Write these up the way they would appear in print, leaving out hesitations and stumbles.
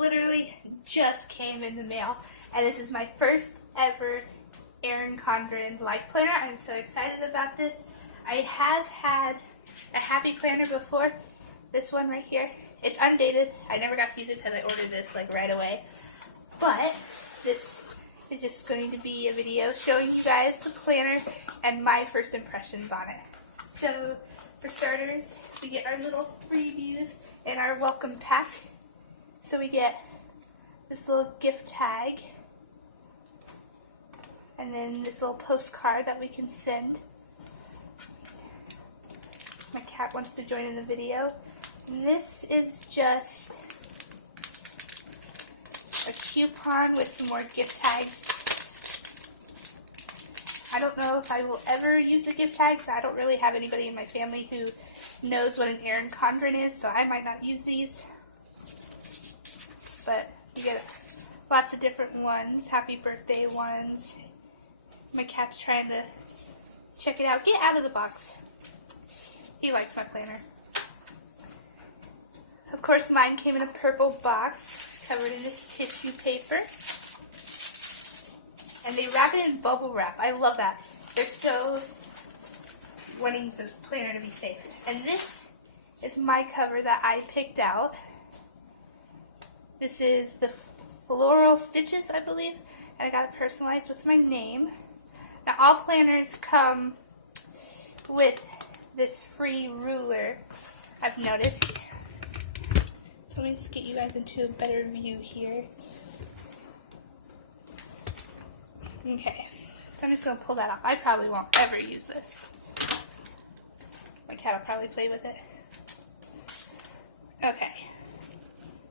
literally just came in the mail, and this is my first ever Erin Condren life planner. I'm so excited about this. I have had a happy planner before, this one right here. It's undated. I never got to use it because I ordered this like right away. But this is just going to be a video showing you guys the planner and my first impressions on it. So for starters, we get our little freebies in our welcome pack. So we get this little gift tag, and then this little postcard that we can send. My cat wants to join in the video. And this is just a coupon with some more gift tags. I don't know if I will ever use the gift tags. I don't really have anybody in my family who knows what an Erin Condren is, so I might not use these. But you get lots of different ones, happy birthday ones. My cat's trying to check it out. Get out of the box. He likes my planner. Of course, mine came in a purple box covered in this tissue paper. And they wrap it in bubble wrap. I love that. They're so wanting the planner to be safe. And this is my cover that I picked out. This is the floral stitches, I believe. And I got it personalized with my name. Now, all planners come with this free ruler, I've noticed. So let me just get you guys into a better view here. Okay, so I'm just going to pull that off. I probably won't ever use this. My cat will probably play with it. Okay,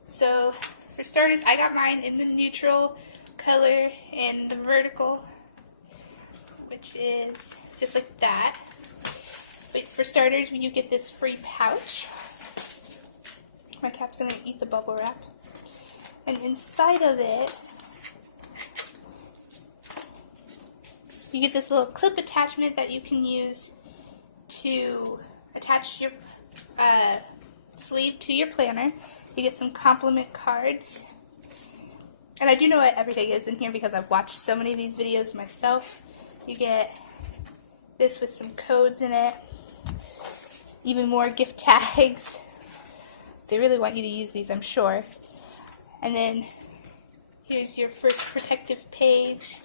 so for starters, I got mine in the neutral color and the vertical, which is just like that. But for starters, you get this free pouch. My cat's going to eat the bubble wrap. And inside of it, you get this little clip attachment that you can use to attach your sleeve to your planner. You get some compliment cards. And I do know what everything is in here because I've watched so many of these videos myself. You get this with some codes in it. Even more gift tags. They really want you to use these, I'm sure. And then here's your first protective page.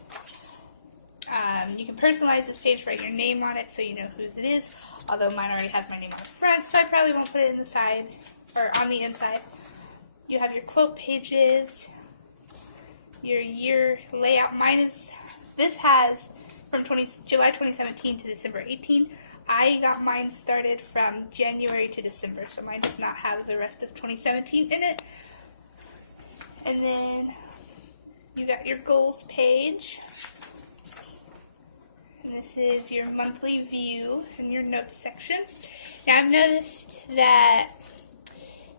You can personalize this page, write your name on it so you know whose it is. Although mine already has my name on the front, so I probably won't put it in the side or on the inside. You have your quote pages, your year layout. This has from July 2017 to December 18. I got mine started from January to December, so mine does not have the rest of 2017 in it. And then you got your goals page. And this is your monthly view and your notes section. Now I've noticed that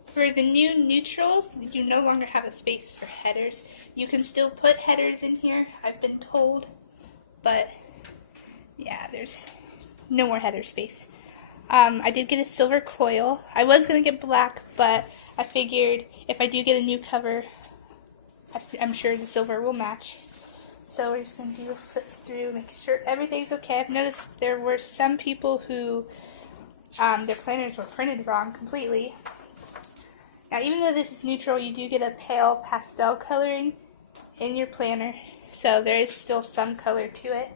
for the new neutrals, you no longer have a space for headers. You can still put headers in here, I've been told, but yeah, there's no more header space. I did get a silver coil. I was going to get black, but I figured if I do get a new cover, I'm sure the silver will match. So we're just going to do a flip through, make sure everything's okay. I've noticed there were some people who their planners were printed wrong completely. Now, even though this is neutral, you do get a pale pastel coloring in your planner, so there is still some color to it.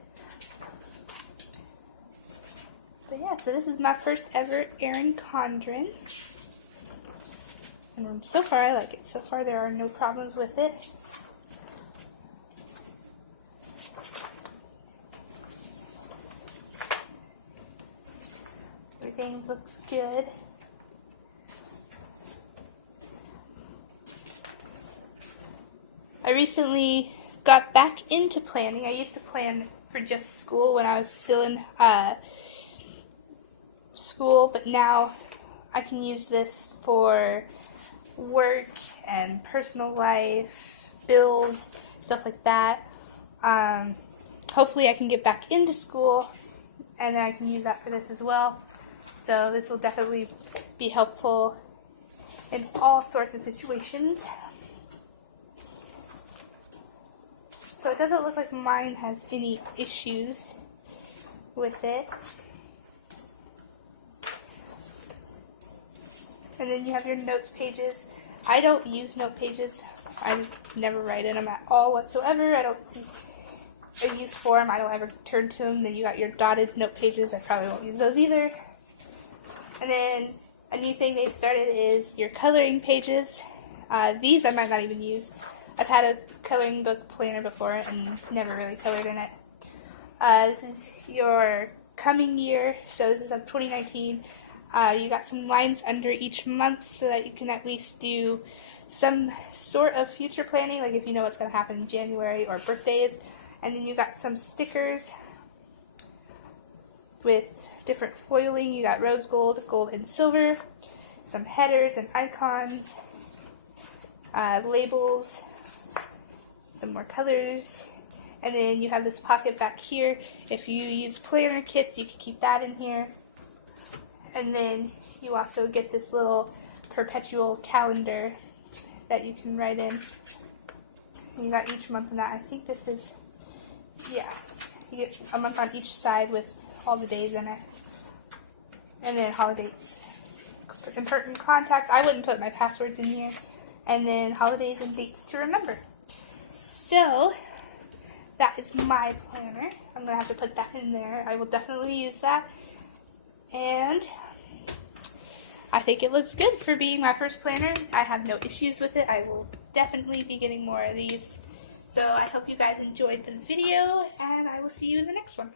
But yeah, so this is my first ever Erin Condren. And so far I like it. So far there are no problems with it. Everything looks good. I recently got back into planning. I used to plan for just school when I was still in school, but now I can use this for work and personal life, bills, stuff like that. Hopefully I can get back into school and then I can use that for this as well. So this will definitely be helpful in all sorts of situations. So it doesn't look like mine has any issues with it. And then you have your notes pages. I don't use note pages. I never write in them at all whatsoever. I don't see a use for them. I don't ever turn to them. Then you got your dotted note pages. I probably won't use those either. And then a new thing they've started is your coloring pages. These I might not even use. I've had a coloring book planner before and never really colored in it. This is your coming year, so this is of 2019. You got some lines under each month so that you can at least do some sort of future planning, like if you know what's going to happen in January or birthdays. And then you got some stickers with different foiling. You got rose gold, gold, and silver. Some headers and icons, labels, some more colors. And then you have this pocket back here. If you use planner kits, you can keep that in here. And then you also get this little perpetual calendar that you can write in. And you got each month in that. I think this is, yeah, you get a month on each side with all the days in it. And then holidays. Important contacts. I wouldn't put my passwords in here. And then holidays and dates to remember. So, that is my planner. I'm going to have to put that in there. I will definitely use that. And I think it looks good for being my first planner. I have no issues with it. I will definitely be getting more of these. So I hope you guys enjoyed the video, and I will see you in the next one.